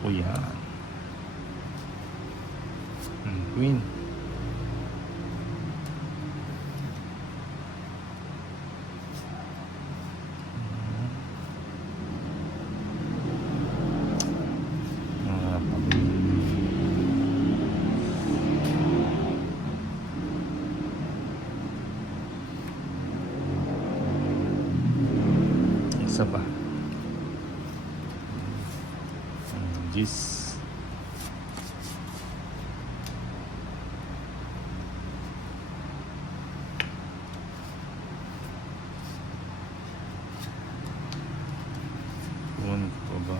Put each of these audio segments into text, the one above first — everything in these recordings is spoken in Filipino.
ko yan. Queen. Isa pa. Gis. Kunin ko ba?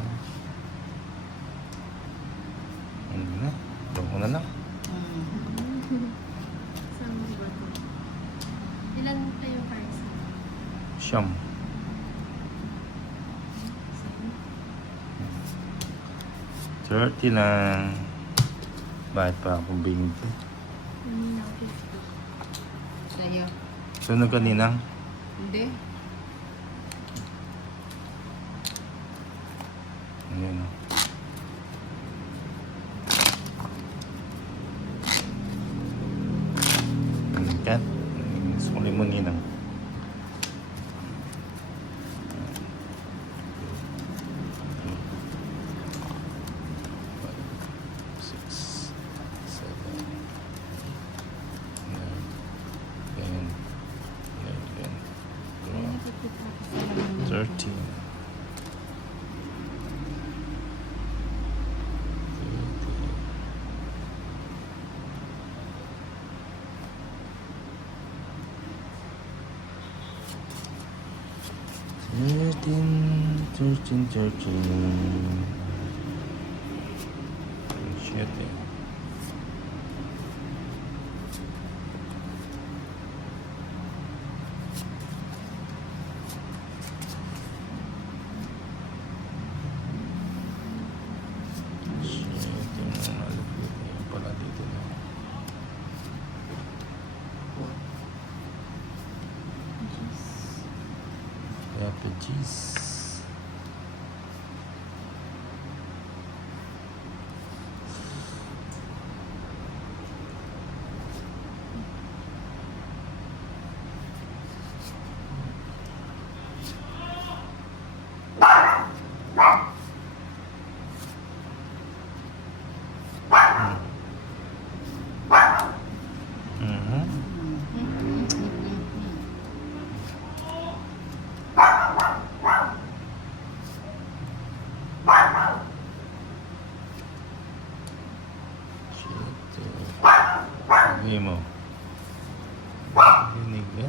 Ano na? Bako na lang. Saan mo ba ito? Ilan tayo cards? Siyam. Saan? 30 lang. Bakit pa akong binigyan? Kanina 50. Sa'yo? Sunog kanina? Hindi. Ayan o. Kan? Suli mo ninang. Kanina 50 ako sa 13. Thirteen. Siete. Pala dito na. Kaya pejis. Hindi mo. Binigay.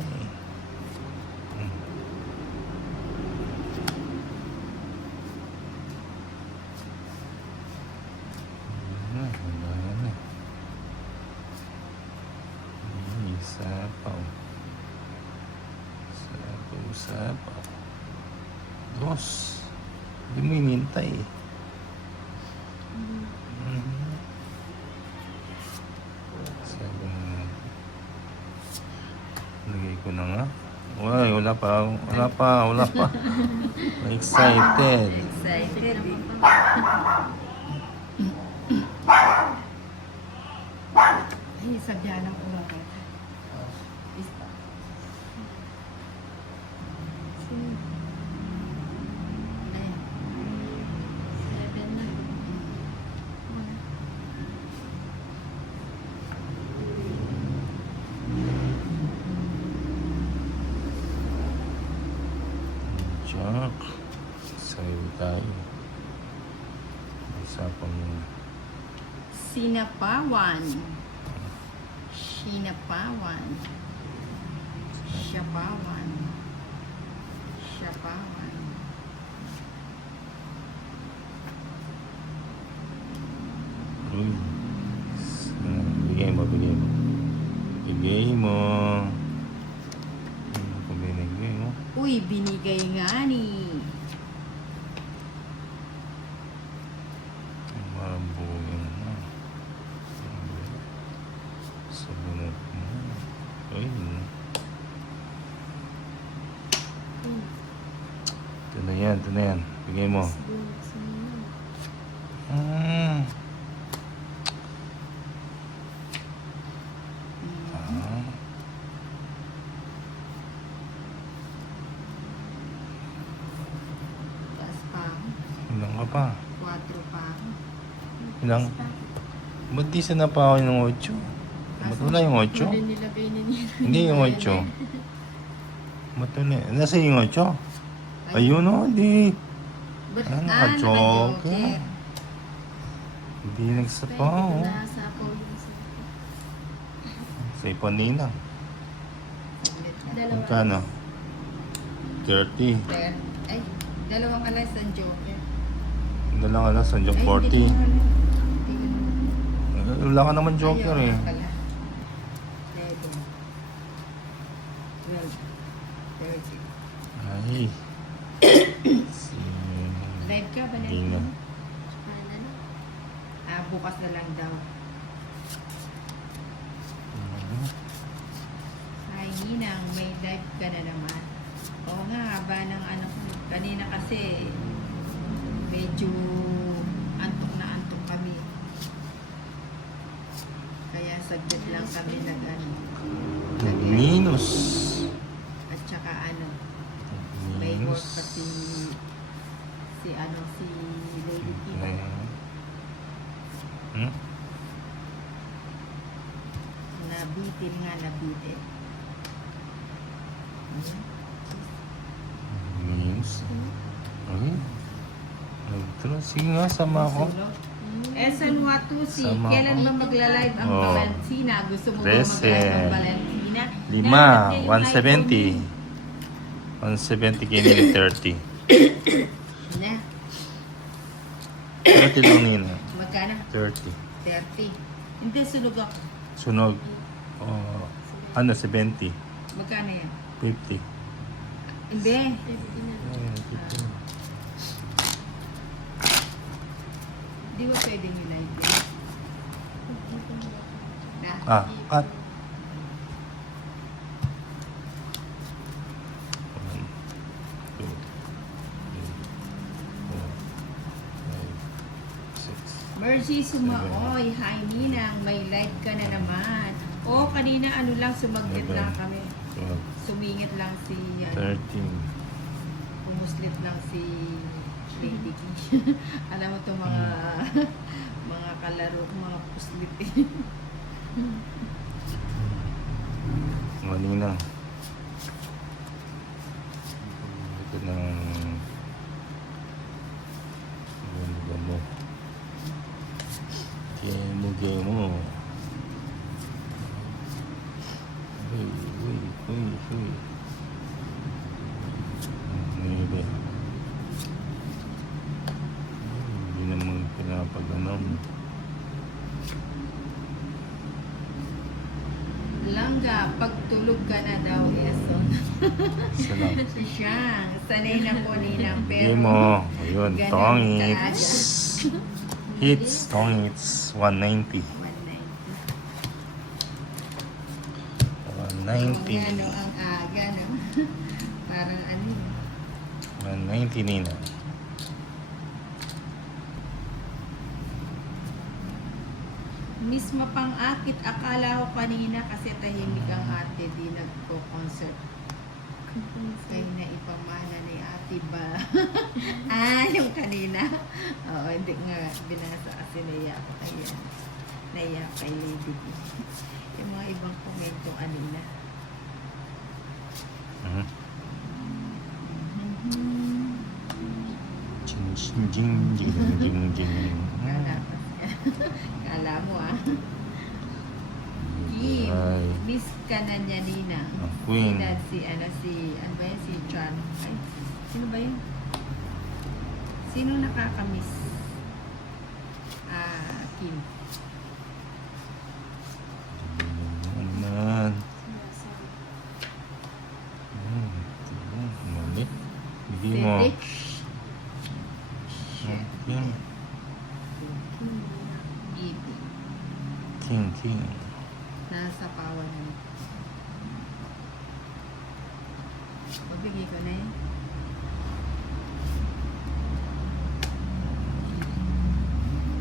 Wala na. Sapaw. Sapaw. Dos. Hindi mo inintay eh. Lagay ko na nga. Uy, wala pa. Excited. Excited eh. Ay, sadya ng ulo ko. Isa. Ayan. 7 na. Jack. Excited tayo. Usapang muna. Sinapawan. Sinapawan. Siapawan. Siapawan. Uy. Bigay mo. Bigay mo. Ano ko binigay mo? Uy, binigay nga ni. Mabugin mo. Sabunot mo. Uy. Ito na yan. Bigay mo. Ilang? Ba't di sa napawa yung 8? Ba't wala yung 8? Wala nilagay na niya. Hindi yung 8. Ba't wala? Nasa yung 8? Ayun o, di. But, Naka-joke. naka-joker. Hindi nagsapaw. Nasapaw yung sa... Sa ipaninang. Dalawa. Magkano? 30. Ay, dalawang alas ang joker. Dalang alas, ang joke Ay, 40. hindi ko alam. Hindi ko alam. Wala ka naman joker Ayaw eh. nga pala. 11, 12, 13. Ay. Si... Live ka ba Hindi na. Ano? Bukas na lang daw. Ay, Ninang, may live ka na naman. Oo nga, haba ng ano ko. Kanina kasi, medyo antok na antok kami. Kaya saglit lang kami nag-ano. Minus. At saka ano, may work Minus. pa si Lady Kita. Hmm? Nabitin nga, nabitin. Minus. Ay. Nagturo. Sige nga, sama ako. San Watusi, Sama kailan ako. ba magla-live ang Oh. Valentina? Gusto mo ba 13. mag-live ang Valentina? 5. Dapat niya yung 170. 170 kay nila 30. iPhone na. 30 lang nila. Magkano? 30. 30. Hindi, sunog ako. Sunog. Oh, ano, 70. Magkano yan? 50. Hindi. 50 na. Ayun, 50. Hindi mo pwedeng yung live yan. Na? Ah, cut. 1, 2, 3, 4, 5, 6. Mercy Sumaoy, hi Ninang, may live ka na naman. Oo, kanina ano lang, sumaglit Okay. lang kami. 12, Sumingit lang si, 13. pumuslit lang si Lady Key. Alam mo to mga, mga kalaro, mga puslit eh. Mali na. Ito ng gamo. Gamo. Uy. Hindi. Hindi naman pinapaganom. Langga, pagtulog ka na daw, Eson. Salam. Siya, sanay na po Ninang, Hindi pero... mo. Ayun, ganun tongits. Hits, tongits. 190. 190. Ano ang aga, no? Parang ano, 190 nina. Miss Mapang-akit, akala ko kanina kasi tahimik ang ate, di nagpo-concert. Kayo na ipamana ni ate ba? Yung kanina. Oo, hindi nga binasa kasi naiyak ko kaya. Naiyak kay Lady D. Yung mga ibang komento kanina. Jing, jing, jing, jing, jing, jing. Kala mo Kim, Ay. miss ka na niya Nina. Ang queen. Ano ba yan? Si Chan. Ay, sino ba yun? Sino nakakamiss? Kim. Ano man. Mali. Hindi mo. Cedric. Shit. Gibi. King. Nasa pawan na. Pabigay ko na yun.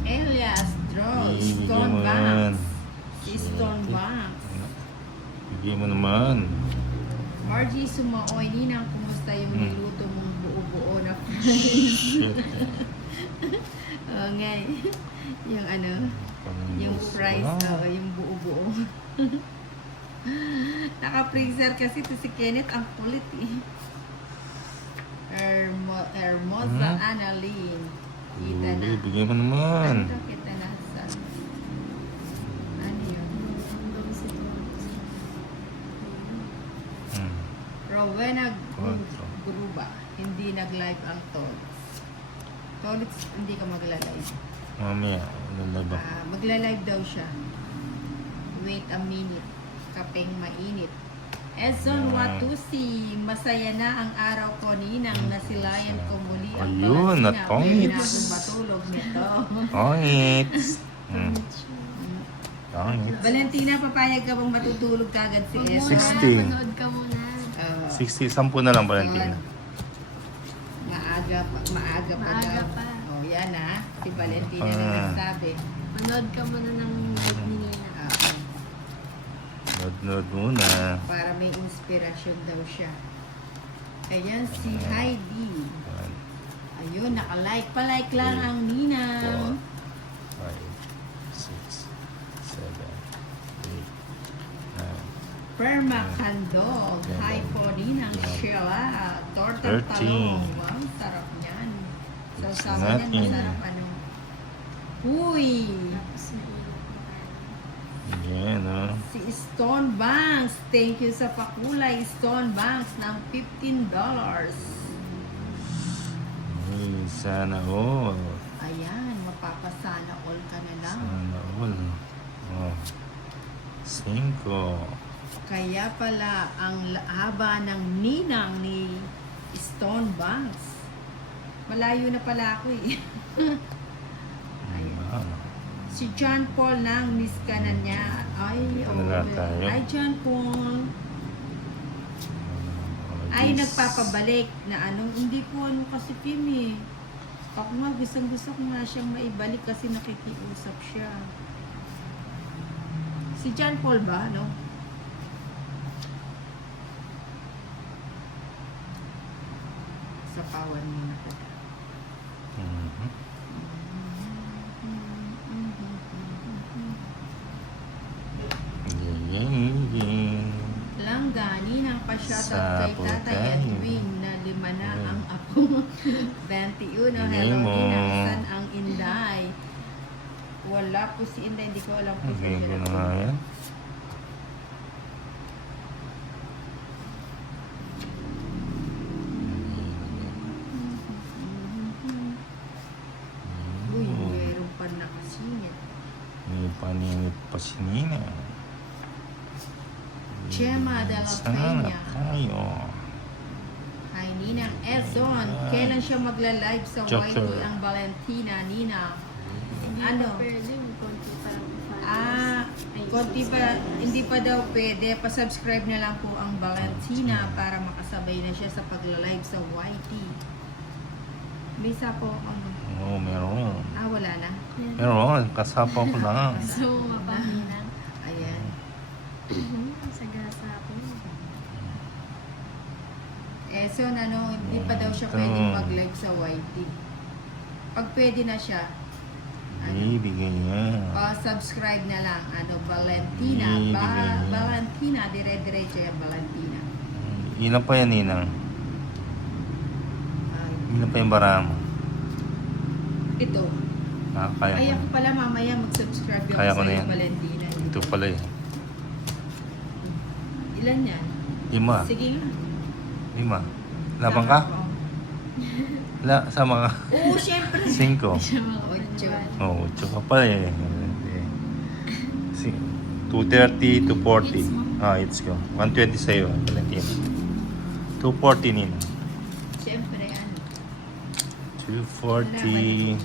Elias Draws. Ibigay Stone mo yan. Banks. Si Stone Banks. Bigay mo naman. Margie Sumaoy, Ninang, kumusta yung Hmm. niluto mong buo-buo na Shit. Oo nga eh. Yung ano, yung fries, yung buo-buo. Naka-freezer kasi to si Kenneth, ang kulit eh. Hermosa Annalyn. Kita na. Bigyan mo naman. Ano kita na sa... Ano yun? Rowena Quattro. Gruba. Hindi nag-live ang Tods. Tods, hindi ka magla-live. Mamaya, lalaba. Magla-live daw siya. Wait a minute. Kapeng mainit. Edson Watusi, masaya na ang araw ko ninang nasilayan ko muli ang Ayun, Palatina. natongits. Pwede na akong matulog nito. Tongits. Tongits. Valentina, papayag ka bang matutulog kagad si Huwag Edson? muna, 60. manood ka muna. 60, 10 na lang, Valentina. Maaga pa Maaga daw. pa. Oh, yan ha. Si Valentina na nagsabi. Manood ka muna ng live ni Nina. Nood muna. Para may inspirasyon daw siya. Ayan si Heidi. Ayun, naka-like. Pa-like lang ang ninang. 5, 6, 7, 8, 9. Perma Candog. Hi po ninang Sheila. Tortang 13. talong. Wow, sarap niyan. So, It's sabi niyan, nothing. masarap ano. Uy! Tapos mainit pa tayo. Yan, oh. Si Stone Banks. Thank you sa pakulay, Stone Banks, ng $15. Ay, sana all. Ayan, mapapasana all ka na lang. Sana all. Oh. 5. Kaya pala, ang haba ng ninang ni Stone Banks. Malayo na pala ako eh. Wow. Si John Paul ng miss ka na niya. Ay, Ano na tayo? Ay, John Paul. Ay, nagpapabalik na anong, hindi ko ano kasi Kim eh. Ako nga, gusto ko nga siyang maibalik kasi nakikiusap siya. Si John Paul ba, no? Sapawan mo na ko. Langgani ng pa-shoutout kay Sapo Tatay tayo. Edwin na 5 na ang apo. 21. Bigay Hello, mo. Inasan ang Inday. Wala po si Inday. Hindi ko alam po Okay, siya. ko na nga yan. Uy, meron pa nakasingit. May paninit pa si Nina. Chema de la Sana Peña. tayo. Hi, Ninang Ezon. Kailan siya magla-live sa Joker. YT ang Valentina, Nina? Hindi Ano? pa pwede, may konti pa lang followers. Ay, Konti pa, hindi pa daw pwede. Pa-subscribe na lang po ang Valentina para makasabay na siya sa pagla-live sa YT. May isa po ako. Oo, meron. Wala na. Yan. Meron, kasapa ko lang. So, mapahinang. Ayan. Sa gasa ako. So, hindi pa daw siya Ito. pwedeng mag-live sa YT. Pag pwede na siya, Ibigay niya. subscribe na lang. Valentina. Ibigay niya. Valentina. Dire-diretso yan, Valentina. Ilan pa yan, Ninang? Ay. Ilan pa yung bara mo? Ito. Kaya Ay, ko ako na. pala mamaya mag-subscribe yung Kaya ko na sa'yo, yan. Valentina. Ito pala eh. Ilan yan? 5. Sige nga. 5. Laban ka? Sama ka. Oo, syempre. 5. Siya mga Ocho. Oo, 8 ka pa eh. 230 to 40. It's ko. 120 sa'yo, Valentina. 240 Ninang. Syempre, ano. 240.